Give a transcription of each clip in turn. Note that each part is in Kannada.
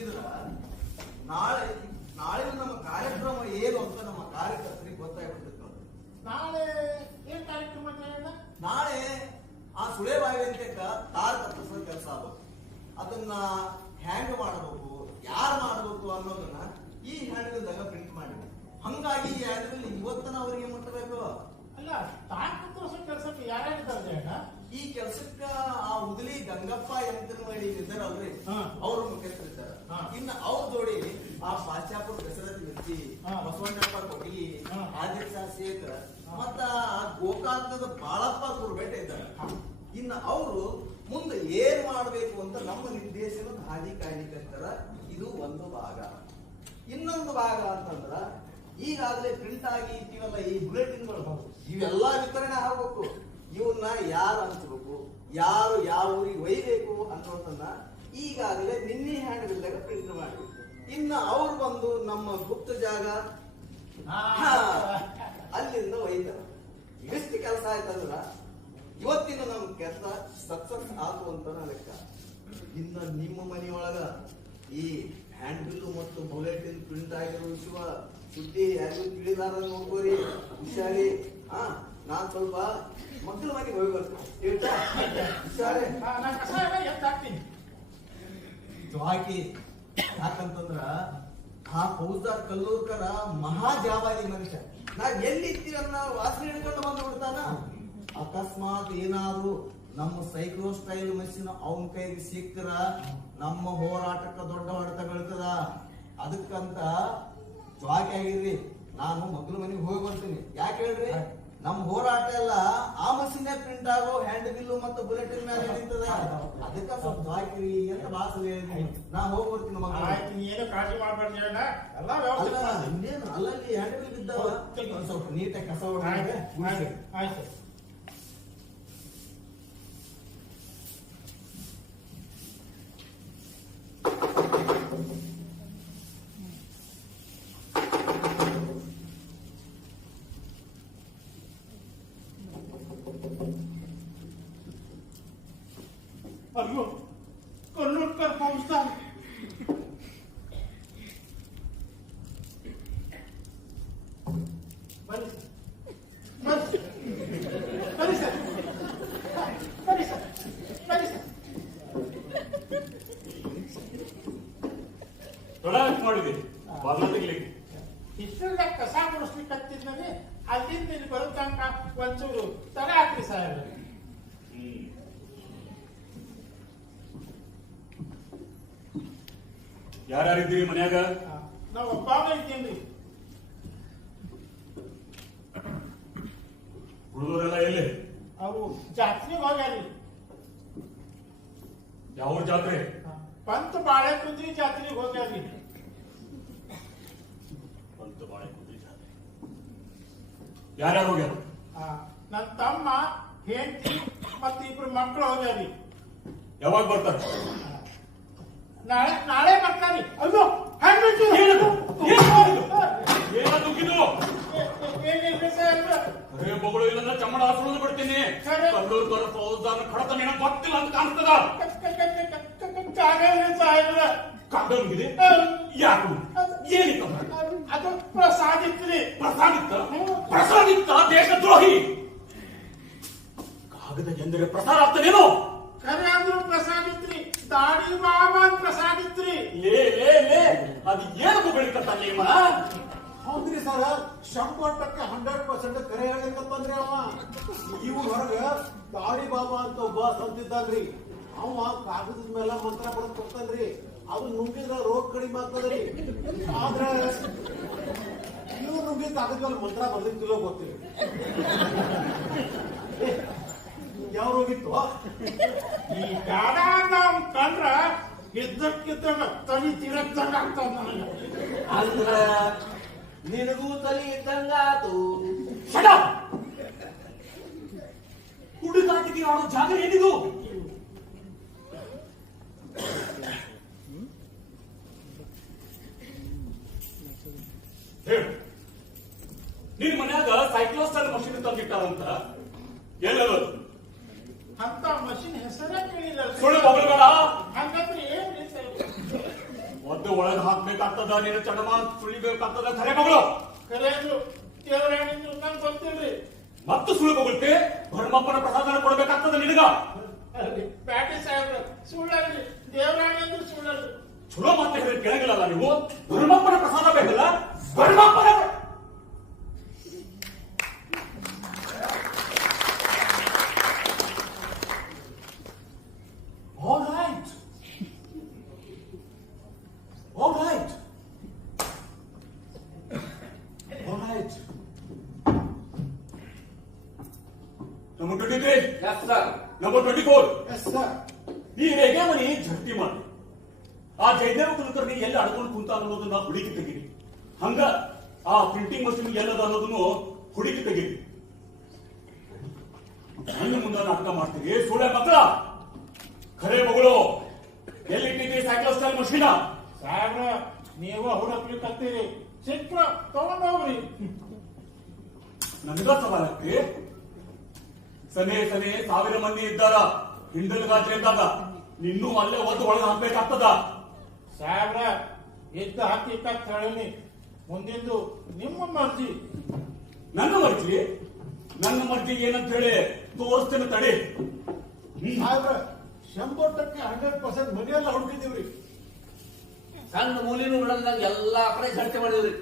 ಹಂಗಿದ್ರ ನಾಳೆ ನಾಳೆ ನಮ್ಮ ಕಾರ್ಯಕ್ರಮ ಏನು ಅಂತ ನಮ್ಮ ಕಾರ್ಯಕರ್ತರಿಗೆ ಗೊತ್ತಾಗ್ಬಿಡ್ತೈತೆ ನೋಡ್ರಿ. ನಾಳೆ ಏನ್ ಕಾರ್ಯಕ್ರಮ? ನಾಳೆ ಆ ಸುಳೆಬಾವಿ ಅಂತ ತಾರ ಕತ್ತರಿಸೋ ಕೆಲಸ ಆಗ್ಬೇಕು. ಅದನ್ನ ಹ್ಯಾಂಗ್ ಮಾಡಬೇಕು, ಯಾರು ಮಾಡಬೇಕು ಅನ್ನೋದನ್ನ ಈ ಹ್ಯಾಂಡಲ್ದಾಗ ಪ್ರಿಂಟ್ ಮಾಡಿ. ಹಂಗಾಗಿ ಈ ಹ್ಯಾಂಡಲ್ ಇವತ್ತನ ಅವರಿಗೆ ಮುಟ್ಟಬೇಕು. ಅಲ್ಲ, ತಾರ ಕತ್ತರಿಸೋ ಕೆಲಸಕ್ಕೆ ಯಾರ್ಯಾರಿದ್ದಾರೆ? ಈ ಕೆಲ್ಸಕ್ಕ ಆ ಉದಲಿ ಗಂಗಪ್ಪ ಯಂತ್ರಮಡಿ ಇದ್ದಾರಲ್ರಿ, ಅವ್ರ ಮುಖ್ಯಸ್ಥರಿದ್ದಾರೆ. ಇನ್ನು ಅವ್ರ ಜೋಡಿ ಆ ಪಾಶ್ಚಾಪುರ ದಸರಥಿ ವ್ಯಕ್ತಿ, ಬಸವಣ್ಣಪ್ಪ ಕೊಟ್ಟಿಗಿ, ಆದಿತ್ಯ ಶೇಖರ್ ಮತ್ತ ಆ ಗೋಕಾಕದ ಬಾಳಪ್ಪ ಗುರುಬೇಟ ಇದ್ದಾರೆ. ಇನ್ನು ಅವರು ಮುಂದೆ ಏನ್ ಮಾಡ್ಬೇಕು ಅಂತ ನಮ್ಮ ನಿರ್ದೇಶನದ ಹಾದಿ ಕಾಯ್ಲಿಕ್ಕಂತಾರ. ಇದು ಒಂದು ಭಾಗ. ಇನ್ನೊಂದು ಭಾಗ ಅಂತಂದ್ರ ಈಗಾಗಲೇ ಪ್ರಿಂಟ್ ಆಗಿ ಇಟ್ಟಿವಲ್ಲ ಈ ಬುಲೆಟಿನ್ಗಳು, ಇವೆಲ್ಲ ವಿತರಣೆ ಆಗ್ಬೇಕು. ಇವನ್ನ ಯಾರು ಹಂಚಬೇಕು, ಯಾರು ಯಾವ ಊರಿಗೆ ಒಯ್ಬೇಕು ಅನ್ನೋದನ್ನ ಈಗಾಗಲೇ ನಿನ್ನೆ ಹ್ಯಾಂಡಲ್ದಾಗ ಪ್ರಿಂಟ್ ಮಾಡಿ. ಇನ್ನು ಅವ್ರು ಬಂದು ನಮ್ಮ ಗುಪ್ತ ಜಾಗ ಅಲ್ಲಿಂದ ಒಯ್ತಾರೆ. ಎಷ್ಟು ಕೆಲಸ ಆಯ್ತಂದ್ರ ಇವತ್ತಿನ ನಮ್ ಕೆಲಸ ಸಕ್ಸಸ್ ಆಗುವಂತ ಲೆಕ್ಕ. ಇನ್ನು ನಿಮ್ಮ ಮನೆಯೊಳಗ ಈ ಹ್ಯಾಂಡ್ ಬಿಲ್ ಮತ್ತು ಬುಲೆಟಿನ್ ಪ್ರಿಂಟ್ ಆಗಿರೋ ವಿಷಯ ಸುದ್ದಿ ಯಾರಿಗೂ ತಿಳಿದಾರ ನೋಡ್ಕೋರಿ, ಹುಷಾರಿ. ನಾನ್ ಸ್ವಲ್ಪ ಮಕ್ಕಳ ಮನೆಗೆ ಹೋಗಿ ಬರ್ತೀನಿ. ಹುಷಾರಿ ಹಾಕಿ. ಯಾಕಂತಂದ್ರ ಆ ಫೌಜ್ದಾರ್ ಕಲ್ಲೂರ್ಕರ ಮಹಾ ಜಾಬಾದಿ ಮನುಷ್ಯ. ನಾವ್ ಎಲ್ಲಿರ್ತೀವನ್ನ ವಾಸನೆ ಹಿಡ್ಕೊಂಡು ಬಂದು ಬಿಡ್ತಾನ. ಅಕಸ್ಮಾತ್ ಏನಾದ್ರು ನಮ್ಮ ಸೈಕ್ಲೋ ಸ್ಟೈಲ್ ಮಷಿನ್ ಅವನ ಕೈಗೆ ಸಿಕ್ತರ ನಮ್ಮ ಹೋರಾಟಕ್ಕೆ ದೊಡ್ಡ ಹೊಡೆತ ಬೀಳ್ತದ. ಅದಕ್ಕಂತ ಜ್ವಾಕಿ ಆಗಿರ್ರಿ. ನಾನು ಮಗ್ಳ ಮನೆಗೆ ಹೋಗಿ ಬರ್ತೀನಿ. ಯಾಕೆ ಹೇಳ್ರಿ, ನಮ್ ಹೋರಾಟ ಎಲ್ಲ ಆ ಮಷಿನ್ ಪ್ರಿಂಟ್ ಆಗೋ ಹ್ಯಾಂಡ್ ಬಿಲ್ ಮತ್ತು ಬುಲೆಟಿನ್ ಮೇಲೆ ನಡೀತದ. ಅದಕ್ಕ ಸ್ವಲ್ಪ ಜ್ವಾಕಿರಿ ಅಂತ ಭಾಷೆ ಹೇಳಿದ್ವಿ. ನಾ ಹೋಗಿ ಬರ್ತೀನಿ ಮಗ. ಏನು ಕಾಳಜಿ ಮಾಡ್ಬಾರ್ದು. ಇನ್ನೇನು ಅಲ್ಲಲ್ಲಿ ಹ್ಯಾಂಡ್ ಬಿಲ್ ಬಿದ್ದಾವ, ಒಂದ್ ಸ್ವಲ್ಪ ನೀಟಾಗಿ ಕಸ ಆಯ್ತು. अयो कन्नूरकर फौजदार ಮಾಡಿದೆ ಇಷ್ಟೆಲ್ಲ ಕಸ ಗುಡಿಸ್ಲಿಕ್ಕಂತಿದ್ದರೆ ಅಲ್ಲಿಂದ ಇಲ್ಲಿ ಬರೋ ತನಕ ಒಂಚೂರು ತಡೆ ಹಾಕ್ರಿ ಸಾಹೇಬ್ರೆ. ಯಾರ್ಯಾರಿದ್ದೀರಿ ಮನ್ಯಾಗ? ನಾವು ಒಬ್ಬ ಇದ್ದೀನ್ರಿ. ಹುಡುಗರೆಲ್ಲ ಎಲ್ಲಿ? ಅವರು ಜಾತ್ರೆಗೆ ಹೋಗ್ಯಾರಿ. ಯಾವ ಜಾತ್ರೆ? ಪಂತ ಬಾಳೆ ಕುದ್ರಿ ಜಾತ್ರೆಗೆ ಹೋಗ್ಯಾರಿ. ಪಂತ ಬಾಳೆ ಕುದ್ರಿ ಜಾತ್ರೆ. ಯಾರ್ಯಾರು ಹೋಗ್ಯಾರ? ನನ್ನ ತಮ್ಮ, ಹೆಂಡತಿ ಮತ್ತೆ ಇಬ್ರು ಮಕ್ಕಳು ಹೋಗ್ಯಾರಿ. ಯಾವಾಗ ಬರ್ತಾರೆ? ನಾಳೆ ಬರ್ತಾರಿ. ಅಯ್ಯೋ ಮಗಳು ಇಲ್ಲ ಚಮ್ಮಡ ಸುಳಿದು ಬಿಡ್ತೀನಿ. ಕಲ್ಲೂರ್ಕರ ಫೌಜ್ದಾರ ಕಡತ ನಿನಗೆ ಗೊತ್ತಿಲ್ಲ ಅಂತ ಕಾಣಿಸ್ತದ. ಕಾಗಲ್ಗಿದೆ ಯಾರು? ಏನಿತ್ತು ಅದು? ಪ್ರಸಾದಿತ್ರಿ. ಪ್ರಸಾದಿತ್ತ ದೇಶದ್ರೋಹಿ. ಕಾಗದ ಎಂದರೆ ಪ್ರಸಾರ ಆಗ್ತದೇನು? ಖರೆ ಅಂದ್ರು ಪ್ರಸಾದಿತ್ರಿ. ದಾಡಿ ಬಾಬಾನ್ ಪ್ರಸಾದಿತ್ರಿ. ಲೇ ಅದು ಏನದು ಬೆಳಿಕತ್ತಲ್ಲ ನಿಮ್ಮ? ಹೌದ್ರಿ ಸರ್, 100% 100% ಕರೆ ಹೇಳಿಕತ್ತಂದ್ರಿ ಅವ. ಇವ್ ಹೊರಗ ದಾಡಿ ಬಾಬಾ ಅಂತ ಒಬ್ಬ ಸಂತಿದ್ದಾನ್ರಿ. ಅವ ಕಾಗದದ ಮೇಲೆ ಮಂತ್ರ ಬರೆದು ಕೊಡ್ತಾನ್ರಿ. ಅದು ನುಂಗಿದ್ರ ರೋಗ ಕಡಿಮೆ ಆಗ್ತದ್ರಿ. ಆದ್ರೆ ಇವ್ರು ನುಂಗಿದ ಕಾಗದ ಮೇಲೆ ಮಂತ್ರ ಬರ್ದಿತ್ತಿಲ್ಲೋ ಗೊತ್ತಿಲ್ಲ. ಯಾವ ರೋಗಿತ್ತು? ಈ ಗಾಡ ನಾವ್ ಕಂಡ್ರ ಇದ್ದಕ್ಕಿದ್ದಾಗ ತಲೆ ತಿರಗ್ದಂಗ ಆಗ್ತದ ನನಗೆ. ಅಂದ್ರ ನಿನಗೂ ತಲೆ ಇದ್ದಂಗ ಆತು. ಹುಡುಗಾಟಿಕೆ ಆಡೋ ಜಾಗ ಏನಿದು? ಹೇಳು, ನಿನ್ ಮನ್ಯಾಗ ಸೈಕ್ಲೋಸ್ಟೈಲ್ ಮಷೀನ್ ತಂದಿಟ್ಟಾರಂತ ಎಲ್ಲದು? ಅಂತ ಮಷಿನ್ ಹೆಸರೇ ಕೇಳಿಲ್ಲ. ಸುಳ್ಳು ಮಗಳುಗಳ ಹಂಗಂದ್ರೆ ಏನ್ ಒದ್ದು ಒಳಗೆ ಹಾಕ್ಬೇಕಾಗ್ತದ, ನೀನು ಚಡಮಾನ್ ಸುಳಿಬೇಕಾಗ್ತದ. ಖರೆ ಮಗಳು ಕರೆಯದು ದೇವರಾಣಿಂದು ನಂಗೆ ಗೊತ್ತಿಲ್ರಿ. ಮತ್ತು ಸುಳ್ಳು ಮಗಳ್ತೆ ಭರಮಪ್ಪನ ಪ್ರಸಾದನ ಕೊಡ್ಬೇಕಾಗ್ತದ ನಿನಗ. ಪ್ಯಾಟಿ ಸಾಹೇಬ್ರ ಸುಳ್ಳಲ್ರಿ, ದೇವರಾಣಿ ಅಂದ್ರೆ ಸುಳ್ಳಲ್ರಿ. ಚಲೋ ಮಾತು ಹೇಳಿದ್ರೆ ಕೇಳಂಗಿಲ್ಲ ನೀವು. ಭರಮಪ್ಪನ ಪ್ರಸಾದ ಬೇಕಲ್ಲ, ಭರಮಪ್ಪನ All right. All right. All right. Number 23. Yes, sir. Number 24. Yes, sir. ಈ ರೇಖೆ ಮನಿ ಜಟ್ಟಿ ಮಾಡಿ ಆ ಜಯದೇವ ಕುಲಕರ್ಣಿ ಎಲ್ಲಿ ಅಡ್ಕೊಂಡು ಕುಂತ ಅನ್ನೋದನ್ನ ಹುಡುಕಿ ತೆಗೀರಿ. ಹಂಗ ಆ ಪ್ರಿಂಟಿಂಗ್ ಮಷಿನ್ ಎಲ್ಲದ ಅನ್ನೋದನ್ನು ಹುಡುಕಿ ತೆಗೀರಿ. ನನ್ನ ಮುಂದೆ ನಾಟಕ ಮಾಡ್ತೀವಿ ಸುಳ್ಳೆ ಮಕ್ಕಳ. ಖರೆ ಮಗಳು ಎಲ್ಲಿಟ್ಟಿದ್ದೀರಿ ಸೈಕಲ್ ಸ್ಟೈಲ್ ಮಷೀನ? ಸಾಹೇಬ್ರ ನೀವ ಹುಡುಕ್ಲಿಕ್ಕತ್ತೀರಿ, ಸಿಕ್ಕ್ರ ತಗೊಂಡೋಗ್ರಿ. ನನಗ ಸವಾಲಕ್ಕೆ ಸನೇ ಸನೇ 1000 ಮಂದಿ ಇದ್ದಾರ ಹಿಂದಲ್ ಗಾತ್ರೆ ಇದ್ದಾಗ ನಿನ್ನೂ ಅಲ್ಲೇ ಒಂದು ಒಳಗೆ ಹಾಕ್ಬೇಕಾಗ್ತದ. ಸಾಹೇಬ್ರ ಇದ್ದ ಹಕ್ಕಿಕತ್ ಹೇಳಿನಿ, ಮುಂದಿಂದು ನಿಮ್ಮ ಮರ್ಜಿ. ನನ್ನ ಮರ್ಜಿ ಏನಂತ ಹೇಳಿ ತೋರಿಸ್ತೇನೆ ತಡಿ. ಸಾಹೇಬ್ರ 100% 100% ಮನೆಯೆಲ್ಲ ಹುಡುಕಿದೀವ್ರಿ. ಸಣ್ಣ ಮೂಲಿನೂ ಬಿಡಲ್ದಂಗ ಎಲ್ಲಾ ಕಡೆ ಝಡ್ಕೆ ಮಾಡಿದ್ರಿ.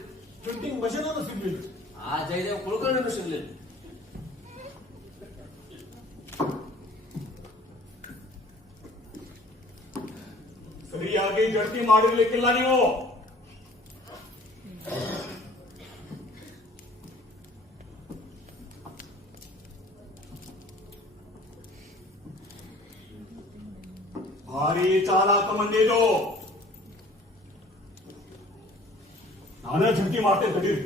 ಪ್ರಿಂಟಿಂಗ್ ಮಷೀನ್ ಅನ್ನು ಸಿಗ್ಲಿಲ್ಲ. ಆ ಜಯದೇವ ಕುಲಕರ್ಣಿನೂ ಸಿಗ್ಲಿಲ್ಲ. ಸರಿಯಾಗಿ ಜಡ್ತಿ ಮಾಡಿರ್ಲಿಕ್ಕಿಲ್ಲ ನೀವು. ಭಾರಿ ಚಾಲಾಕ ಮಂದಿ ಇದು. ನಾನೇ ಜಡ್ತಿ ಮಾಡ್ತೇನೆ ತಡೀರಿ.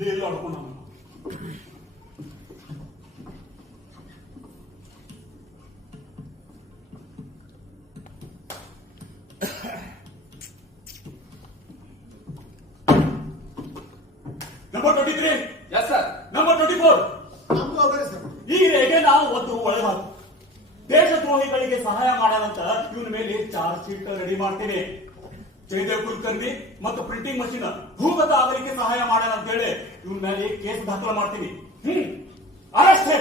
ಇಲ್ಲಿ ಆಡ್ಕೊಂಡು ನಾನು Number 23. Yes, sir. Number 24. ನಮ್ದು ಅವರೇ ಸರ್. ಈ ರೇಖೆ ನಾವು ಒಂದು ಒಳಗೆ ಹಾಕಿ ದೇಶದ್ರೋಹಿಗಳಿಗೆ ಸಹಾಯ ಮಾಡಾರಂತ ಇವನ ಮೇಲೆ ಚಾರ್ಜ್ ಶೀಟ್ ರೆಡಿ ಮಾಡ್ತೀನಿ. ಜಯದೇವ್ ಕುಲಕರ್ಣಿ ಮತ್ತು ಪ್ರಿಂಟಿಂಗ್ ಮಷೀನ್ ಭೂಗತ ಆಗಲಿಕ್ಕೆ ಸಹಾಯ ಮಾಡ್ಯಾರ ಅಂತ ಹೇಳಿ ಇವನ ಮೇಲೆ ಕೇಸ್ ದಾಖಲ ಮಾಡ್ತೀನಿ. ಅರೆಸ್ಟ್.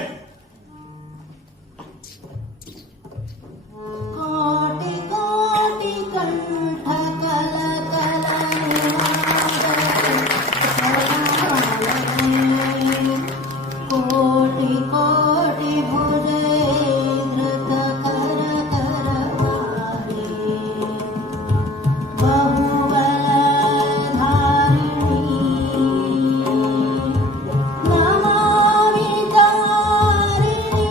ಕೋಟಿ ಕೋಟಿ ಕಂಠ ಕಲ ಕಲ ಕೋಟಿ ಕೋಟಿ ಭುಜೇಂದ್ರ ಕರ ಕರವಾರಿ ಬಹುಬಲಧಾರಿಣಿ ನಮಾಮಿ ತಾರಿಣಿ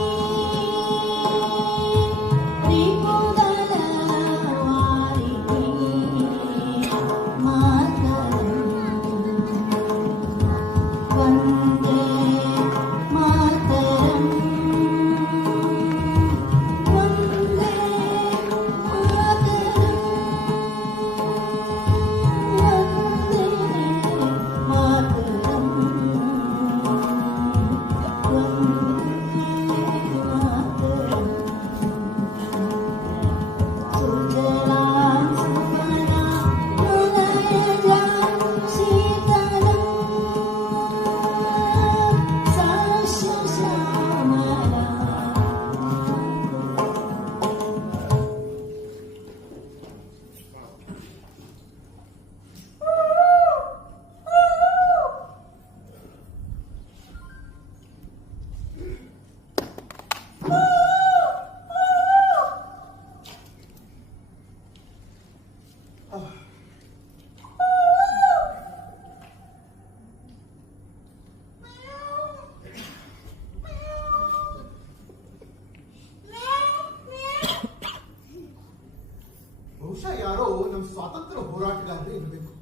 ಬಹುಶಃ ಯಾರೋ ನಮ್ಮ ಸ್ವಾತಂತ್ರ್ಯ ಹೋರಾಟಗಾರರು ಇರಬೇಕು.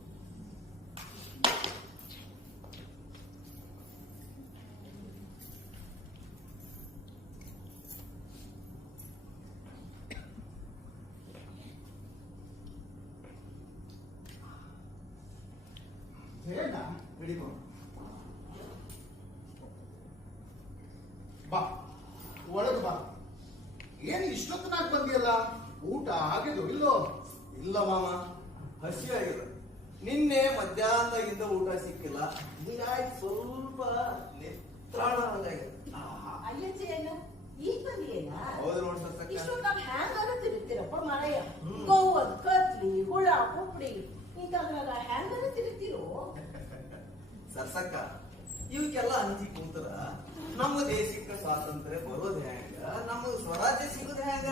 ಜಯಣ್ಣ, ರೆಡಿ ಮಾಡು. ಬಾ ಒಳಗೆ ಬಾ. ಏನು ಇಷ್ಟೊತ್ತನಾಗ ಬಂದಿಯಲ್ಲ? ಊಟ ಆಗಿದ್ದು ಇಲ್ಲೋ? ಇಲ್ಲ ಮಾಮ, ಹಸಿವಾಗಿದೆ. ನಿನ್ನೆ ಮಧ್ಯಾಹ್ನದಾಗಿಂದ ಊಟ ಸಿಕ್ಕಿಲ್ಲ, ಹೀಗಾಗಿ ಸ್ವಲ್ಪ ನಿತ್ರಾಣ ಆಗಿದೆ. ಅಯ್ಯಜ್ಜಿಯನ್ನ ಈಗ ಬಂದಿಯೇನ? ಹೌದು ನೋಡಿ ಸತ್ತಕ್ಕ. ಇಷ್ಟೊತ್ತಾಗ ಹ್ಯಾಂಗಾರ ತಿರುಗ್ತಿರಪ್ಪ ಮಾರಯ್ಯ. ಗೋವದ್ ಕತ್ಲಿ ಹುಳ ಕುಪ್ಪಡಿ ಇಂಥದ್ರಾಗ ಹ್ಯಾಂಗಾರ ತಿರುಗ್ತಿರೋ? ಸರ್ಸಕ್ಕ, ಇವಕ್ಕೆಲ್ಲ ಅಂಜಿ ಕೂತರ ನಮ್ಮ ದೇಶಕ್ಕೆ ಸ್ವಾತಂತ್ರ್ಯ ಬರೋದ್ ಹೆಂಗ, ನಮಗ್ ಸ್ವರಾಜ್ಯ ಸಿಗೋದ್ ಹೆಂಗ?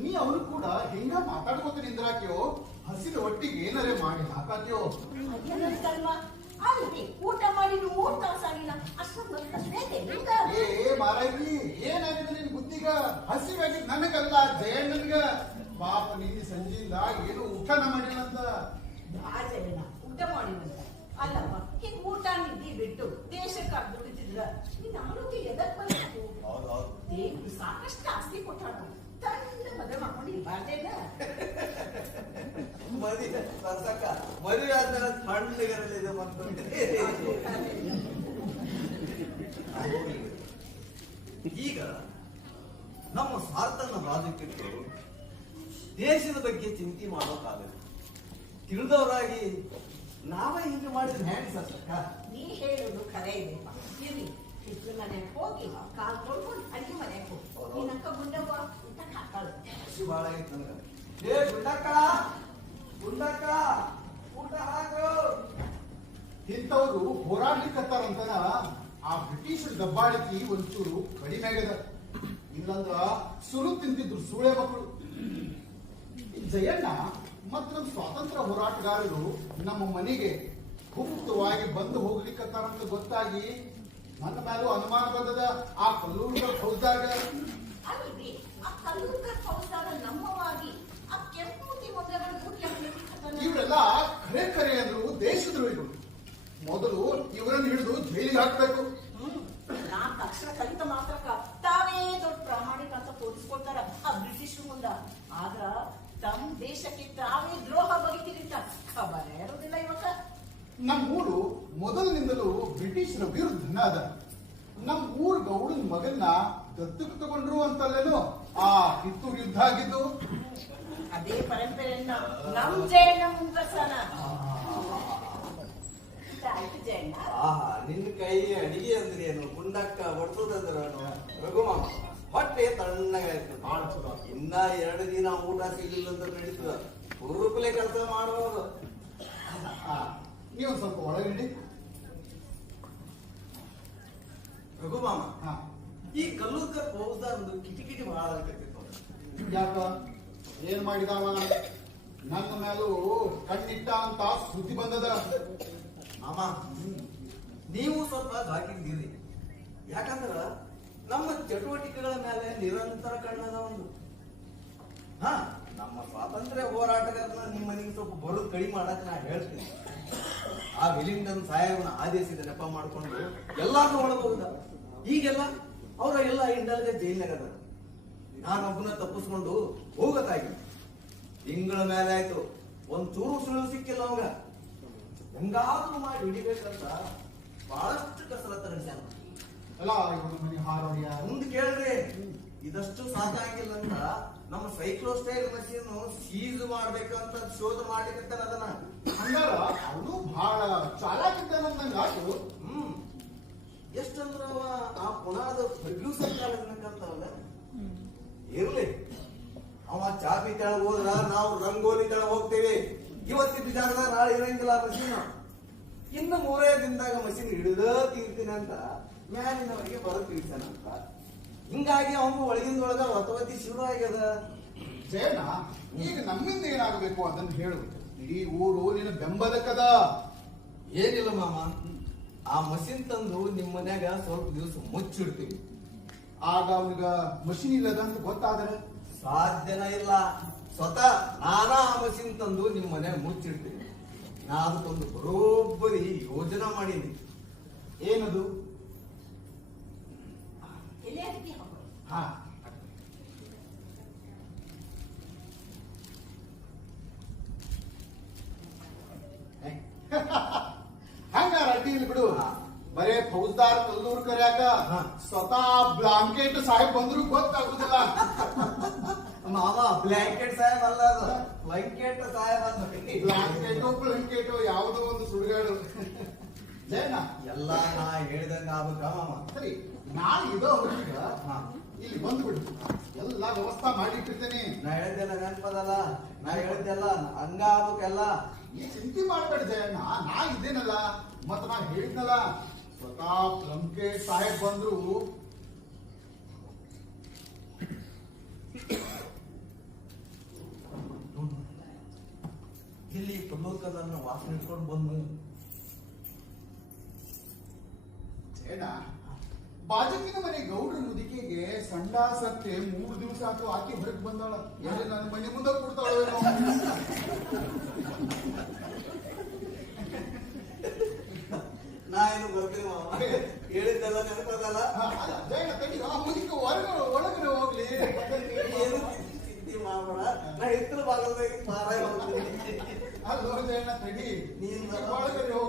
ನೀ ಅವ್ರು ಕೂಡ ಹಿಂಗ ಮಾತಾಡ್ಕೋತ ನಿಂದ್ರಾಕ್ಯೋ, ಹಸಿದ ಒಟ್ಟಿಗೆ ಏನರೇ ಮಾಡಿ ಹಾಕಾಕ್ಯೋ. ಅಯ್ಯ ನನ್ ಕರ್ಮ. ಅಲ್ಲಿ ಊಟ ಮಾಡಿ 3 ತಾಸಾಗಿಲ್ಲ, ಅಷ್ಟೊಂದು ಕಷ್ಟೇ ನಿಂಗ. ಏ ಮಾರಾಯಿ, ಏನಾಗಿದೆ ನಿನ್ ಬುದ್ಧಿಗ? ಹಸಿವಾಗಿದ್ ನನಗಲ್ಲ, ಜಯಣ್ಣನ್ಗ. ಪಾಪ ನಿನ್ನೆ ಸಂಜೆಯಿಂದ ಏನು ಊಟನ ಮಾಡಿಲ್ಲ ಅಂತ. ಆಚೆನ ಊಟ ಮಾಡಿದಂತ ಅಲ್ಲಪ್ಪ, ಹಿಂಗ್ ಊಟ ನಿದ್ದಿ ಬಿಟ್ಟು ದೇಶಕ್ಕಾಗಿ ದುಡಿತಿದ್ರ ನಿನ್ನ ಆರೋಗ್ಯ ಎದಕ್ ಬರಬೇಕು? ಹೌದೌದು. ದೇವ್ರು ಸಾಕಷ್ಟು ಆಸ್ತಿ ಕೊಟ್ಟಾನ, ತನ್ನ ಮದುವೆ ಮಾಡ್ಕೊಂಡು ಇರ್ಬಾರ್ದೇನ? ಮದುವೆ ಸರ್ಸಕ್ಕ, ಮದುವೆ ಆದ್ಮೇಲೆ ತಣ್ಣಗಿರಲಿದೆ ಈಗ ನಮ್ಮ ಸ್ವಾರ್ಥನ ರಾಜಕೀಯರು ದೇಶದ ಬಗ್ಗೆ ಚಿಂತೆ ಮಾಡೋಕ್ಕಾಗಲ್ಲ. ತಿಳಿದವರಾಗಿ ನಾವೇ ಹಿಂಗೆ ಮಾಡಿದ್ರೆ ಹ್ಯಾಂಗ್ ಸರ್ಸಕ್ಕ? ನೀ ಹೇಳೋದು ಖರೆ ಇದೆಪ್ಪ. ಇರ್ಲಿ, ಹಿತ್ಲ ಮನೆಗೆ ಹೋಗಿ ಕಾಲ್ ತೊಳ್ಕೊಂಡು ಅಡಿಗೆ ಮನೆಗೆ ಹೋಗಿ ನಿನ್ನಕ್ಕ ಗುಂಡವ್ವ ಊಟ ಹಾಕಾಳು. ಖುಷಿ ಭಾಳ ಆಗಿತ್ತು ನನಗೆ. ಏ ಗುಂಡಕ್ಕ, ಗುಂಡಕ್ಕ, ಊಟ ಹಾಕು. ಇಂಥವ್ರು ಹೋರಾಡ್ಲಿಕ್ಕತ್ತಾರಂತನ ಆ ಬ್ರಿಟಿಷ್ ದಬ್ಬಾಳಿಕೆ ಒಂಚೂರು ಕಡಿಮೆ ಆಗ್ಯದ. ಇಲ್ಲಂದ್ರ ಸುರು ತಿಂತಿದ್ರು ಸೂಳೆ ಮಕ್ಕಳು. ಈ ಜಯಣ್ಣ ಮತ್ತು ನಮ್ಮ ಸ್ವಾತಂತ್ರ್ಯ ಹೋರಾಟಗಾರರು ನಮ್ಮ ಮನೆಗೆ ಗುಪ್ತವಾಗಿ ಬಂದು ಹೋಗ್ಲಿಕ್ಕತ್ತಾರಂತ ಗೊತ್ತಾಗಿ ನನ್ನ ಮೇಲೂ ಅನುಮಾನ ಬಂದದ. ಆ ಕಲ್ಲೂರು ಫೌಜ್ದಾಗ ಅಲ್ರಿ, ಆ ಕಲ್ಲೂರ್ಗರ್ ಫೌಜ್ದಾಗ ನಮ್ಮವಾಗಿ ಆ ಕೆಂಪೂತಿ ಮೊದಲಗಳ ಮುಖ್ಯ ಇವರೆಲ್ಲ ಖರೆ ಖರೆ ಅಂದ್ರು ದೇಶದ್ರೋಹಿಗಳು. ಮೊದಲು ಇವರನ್ನು ಹಿಡಿದು ಜೈಲಿಗೆ ಹಾಕ್ಬೇಕು. ನಾ ತಕ್ಷಣ ಕಲಿತ ಮಾತ್ರಕ್ಕ ತಾವೇ ದೊಡ್ಡ ಪ್ರಾಮಾಣಿಕ ಅಂತ ತೋರಿಸ್ಕೊಳ್ತಾರ ಆ ಬ್ರಿಟಿಷ್ ಮುಂದ. ಆದ್ರ ತಮ್ಮ ದೇಶಕ್ಕೆ ತಾವೇ ದ್ರೋಹ ಬಗೆತಿರಿತ ಖಬರ ಇರೋದಿಲ್ಲ ಇವಾಗ. ನಮ್ಮೂರು ಮೊದಲಿನಿಂದಲೂ ಬ್ರಿಟಿಷರ ವಿರುದ್ಧನ ಅದ. ನಮ್ಮ ಊರ್ ಗೌಡನ ಮಗನ್ನ ದತ್ತಕ್ಕೆ ತಗೊಂಡ್ರು ಅಂತಲ್ಲೇನೋ ಆ ಕಿತ್ತೂರು ಯುದ್ಧ ಆಗಿದ್ದು. ಅದೇ ಪರಂಪರೆಯನ್ನ ನಮ್ ಜಯಣ್ಣ ಮುಂದುವರ್ಸನ. ಆಯ್ತು ಜಯಣ್ಣ. ಆಹಾ, ನಿನ್ನ ಕೈ ಅಡಿಗೆ ಅಂದ್ರೆ ಏನು, ಗುಂಡಕ್ಕ ಬಡ್ಸೋದಂದ್ರ ರಘುಮಾಮ ಹೊಟ್ಟೆ ತಣ್ಣಗಾಯ್ತು. ಭಾಳ ಚಲೋ. ಇನ್ನ 2 ದಿನ ಊಟ ಸಿಗಲಿಲ್ಲ ಅಂತ ನಡೀತದ. ಹುರುಪಲೆ ಕೆಲಸ ಮಾಡುವುದು. ನೀವು ಸ್ವಲ್ಪ ಒಳಗಿಡಿ. ರಘುಮಾಮ, ಹಾ, ಈ ಕಲ್ಲೂರ್ಕರ್ ಫೌಜ್ದಾರ್ದು ಕಿಟಿಕಿಟಿ ಬಹಳ ಆಗತ್ತಿತ್ತು. ಯಾಕ ಏನ್ ಮಾಡಿದಾವ? ನನ್ನ ಮೇಲೂ ಕಣ್ಣಿಟ್ಟ ಅಂತ ಸುದ್ದಿ ಬಂದದ. ಮಾಮ, ನೀವು ಸ್ವಲ್ಪ ಗಾಕಿದ್ದೀರಿ. ಯಾಕಂದ್ರ ನಮ್ಮ ಚಟುವಟಿಕೆಗಳ ಮೇಲೆ ನಿರಂತರ ಕಣ್ಣದ ಒಂದು. ಹಾ, ನಮ್ಮ ಸ್ವಾತಂತ್ರ್ಯ ಹೋರಾಟಗಾರನ ನಿಮ್ಮ ಮನೆಗೆ ಸ್ವಲ್ಪ ಬರೋದು ಕಡಿಮೆ ಮಾಡಕ್ ನಾ ಹೇಳ್ತೀನಿ. ಆ ವಿಲಿಂಗನ್ ಸಾಹೇಬನ ಆದೇಶದ ನೆಪ ಮಾಡ್ಕೊಂಡು ಎಲ್ಲಾರು ಒಳಬಹುದ. ಈಗೆಲ್ಲ ಅವರ ಎಲ್ಲ ಇಂಡಲ್ಗೆ ಜೈಲ್ನಾಗ ಅದ. ನಾನೊಬ್ಬನ ತಪ್ಪಿಸ್ಕೊಂಡು ಹೋಗತ್ತಾಗಿ ತಿಂಗಳ ಮೇಲೆ ಆಯ್ತು, ಒಂದ್ ಚೂರು ಸುಳಿವು ಸಿಕ್ಕಿಲ್ಲ ಅವಾಗ. ಹೆಂಗಾದ್ರೂ ಮಾಡಿ ಹಿಡಿಬೇಕಂತ ಬಹಳಷ್ಟು ಕಸರತ್ತ ನಡೆಸ್ಯಾನ. ಅಲ್ಲ ಇವ್ರ ಮನೆ ಹಾರೋಯ್ಯ. ಮುಂದೆ ಕೇಳ್ರಿ, ಇದಷ್ಟು ಸಾಕಾಗಿಲ್ಲ ಅಂತ ನಮ್ಮ ಸೈಕ್ಲೋಸ್ಟೈಲ್ ಮಷೀನ್ ಸೀಸ್ ಮಾಡ್ಬೇಕಂತ ಶೋಧ ಮಾಡ್ಲಿಕ್ಕೆ ಅದನ್ನ. ಹಂಗಾರ ಅವನು ಬಹಳ ಚಾಲಾಕಿದ್ದಾನಂದಂಗಾತು. ಎಷ್ಟಂದ್ರ ಅವ ಆ ಪುನಾದ ಫರ್ಗ್ಯೂಸನ್ ಕಾಲಕ್ಕಂತವಲ್ಲ. ಇರ್ಲಿ, ಅವ ಚಾಪಿ ತೆಳಗ್ ಹೋದ್ರ ನಾವು ರಂಗೋಲಿ ತೆಳಗ್ ಹೋಗ್ತೇವೆ. ಇವತ್ತಿದ್ದ ಜಾಗದಾಗ ನಾಳೆ ಇರಂಗಿಲ್ಲ ಮಷೀನ್. ಇನ್ನು 3 ದಿನದಾಗ ಮಷೀನ್ ಹಿಡಿದ ತೀರ್ತೀನಿ ಅಂತ ಮ್ಯಾಲಿನವರಿಗೆ ಬರೋದ್ ತಿಳಿಸ್ತಾನಂತ. ಹಿಂಗಾಗಿ ಅವನು ಒಳಗಿಂದೊಳಗ ವತವತಿ ಶುರು ಆಗ್ಯದ. ಜಯಣ್ಣ, ಈಗ ನಮ್ಮಿಂದ ಏನಾಗಬೇಕು ಅದನ್ನ ಹೇಳು. ಇಡೀ ಊರು ನಿನ್ನ ಬೆಂಬಲಕ್ಕದ. ಏನಿಲ್ಲ ಮಾಮ, ಆ ಮಷೀನ್ ತಂದು ನಿಮ್ ಮನ್ಯಾಗ ಸ್ವಲ್ಪ ದಿವಸ ಮುಚ್ಚಿಡ್ತೀವಿ. ಆಗ ಅವನಿಗ ಮಷೀನ್ ಇಲ್ಲದ ಅಂತ ಗೊತ್ತಾದರೆ ಸಾಧ್ಯನ ಇಲ್ಲ. ಸ್ವತಃ ನಾನಾ ಆ ಮಷೀನ್ ತಂದು ನಿಮ್ ಮನ್ಯಾಗ ಮುಚ್ಚಿಡ್ತೀನಿ. ನಾ ಅದಕ್ಕೊಂದು ಬರೋಬ್ಬರಿ ಯೋಜನಾ ಮಾಡೀನಿ. ಏನದು? ಎಲೆ ಅಡಿಕೆ ಹಾಕೋ. ಹಾ, ಹಂಗಾರ ಅಡ್ಡಿಲಿ ಬಿಡು. ಬರೇ ಫೌಜ್ದಾರ್ ಕಲ್ಲೂರ್ ಕರ್ಯಾಕ ಸ್ವತಃ ಬ್ಲಾಂಕೆಟ್ ಸಾಹೇಬ್ ಬಂದ್ರು ಗೊತ್ತಾಗುದಿಲ್ಲ. ಮಾಮ, ಬ್ಲಾಂಕೆಟ್ ಸಾಹೇಬ್ ಅಲ್ಲ ಅದು ಬ್ಲಾಂಕೆಟ್ ಸಾಹೇಬ್ ಅಂತ ಬ್ಲಾಂಕೆಟೋ ಯಾವುದೋ ಒಂದು ಸುಡುಗಾಡು ಜಯಣ್ಣ ಎಲ್ಲ ನಾ ಹೇಳಿದಂಗ ಆಗ್ಬೇಕ ಮಾಮ. ಸರಿ ನಾನು ಇದೋ ಹೊರಗ ಇಲ್ಲಿ ಬಂದ್ಬಿಡು ಎಲ್ಲ ವ್ಯವಸ್ಥೆ ಮಾಡಿಟ್ಟಿರ್ತೇನೆ. ನಾ ಹೇಳಿದ್ದೆಲ್ಲ ನೆನಪದಲ್ಲ, ನಾ ಹೇಳಿದ್ದೆಲ್ಲ ಹಂಗ ಆಗ್ಬೇಕೆಲ್ಲ. ಈ ಚಿಂತೆ ಮಾಡ್ಬೇಡ ಜಯಣ್ಣ, ನಾ ಇದ್ದೇನಲ್ಲ. ಮತ್ತ ನಾ ಹೇಳಿದ್ನಲ್ಲ ಸ್ವತಃ ಬ್ಲಾಂಕೆಟ್ ಸಾಹೇಬ್ ಬಂದ್ರು ಇಲ್ಲಿ ಪ್ರಮೋದನ್ನ ವಾಸನೆ ಇಟ್ಕೊಂಡು ಬಂದು ಜಯಣ್ಣ ಬಾಜುಕಿನ ಮನೆ ಗೌಡ್ರ ಮುದಿಕೆಗೆ ಸಂಡಾಸಕ್ಕೆ 3 ದಿವಸ ಆತು ಆಕಿ ಹೊರಗೆ ಬಂದಾಳ. ಎಲ್ಲಿ ನನ್ನ ಮನೆ ಮುಂದೆ ಕೊಡ್ತಾಳೋ ಏನೋ. ನಾ ಏನು ಬರ್ತೀನಿ ಮಾಮ, ಹೇಳಿದ್ದೆಲ್ಲ ನೆನಪದಲ್ಲ. ಜಯಣ್ಣ ತಡಿ, ಆ ಮುದಿಕೆ ಒಳಗಡೆ ಹೋಗ್ಲಿ. ಏನು ಚಿಂತೆ ಮಾಡಬೇಡ, ನಾ ಹಿತ್ತಲ ಭಾಗದಾಗ ಮಾರಾಯ ಹೋಗ್ತೀನಿ. ಅಲ್ಲೋ ಜಯಣ್ಣ ತಡಿ, ನೀನ್ ಒಳಗಡೆ ಹೋಗ್ಲಿ.